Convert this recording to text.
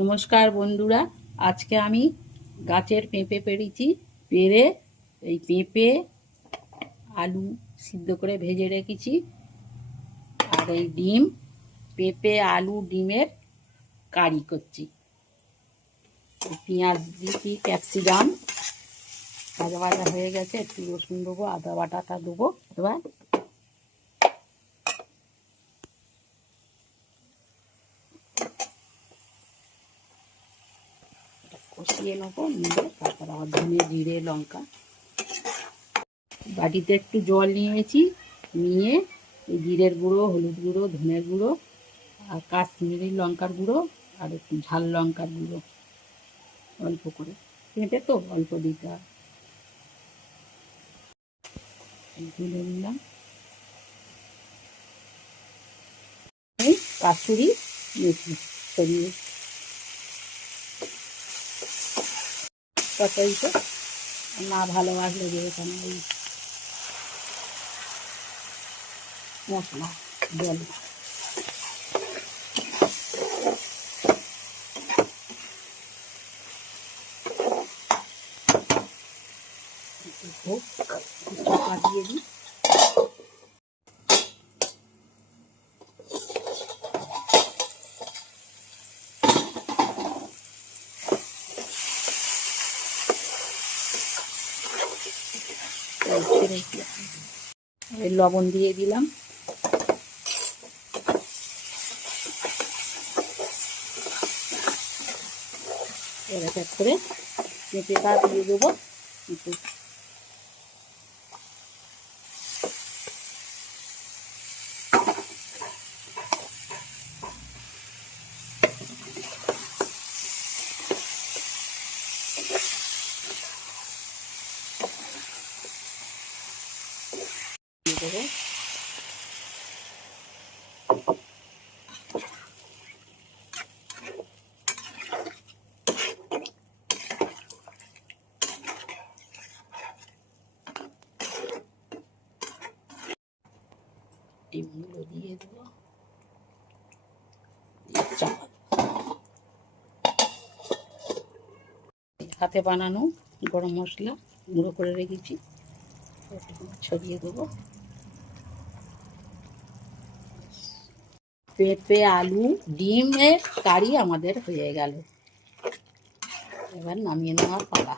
নমস্কার বন্ধুরা, আজকে আমি গাছের পেঁপে পেড়েছি। পেড়ে এই পেঁপে আলু সিদ্ধ করে ভেজে রেখেছি, আর এই ডিম, পেঁপে আলু ডিমের কারি করছি। পেঁয়াজ দিচ্ছি, ক্যাপসিকাম ভাজা ভাজা হয়ে গেছে, একটু রসুন দেবো, আদা বাটাটা দেবো। এবার কষিয়ে নেবো, নিয়ে তারপর আবার ধনে জিরে লঙ্কা, বাটিতে একটু জল নিয়েছি, নিয়ে এই জিরের গুঁড়ো, হলুদ গুঁড়ো, ধনের গুঁড়ো আর কাশ্মীরি লঙ্কার গুঁড়ো আর একটু ঝাল লঙ্কার গুঁড়ো অল্প করে, পেঁপে তো অল্প দিতে হয়, ঢেলে নিলাম। এই কাসুরি মেথি ছড়িয়ে তরকারিতে না ভালোবাসলে দেবে কেন এই মশলা জল। চাপা দিয়ে দিই। লবণ দিয়ে দিলাম। এবার এক করে পেঁপেটা দিয়ে দেবো। দেবো ডিমগুলো দিয়ে দেবো, হাতে বানানো গরম মশলা গুঁড়ো করে রেখেছি, ছড়িয়ে দেবো। পেঁপে আলু ডিমের কারি আমাদের হয়ে গেল। এবার নামিয়ে নেওয়ার পালা।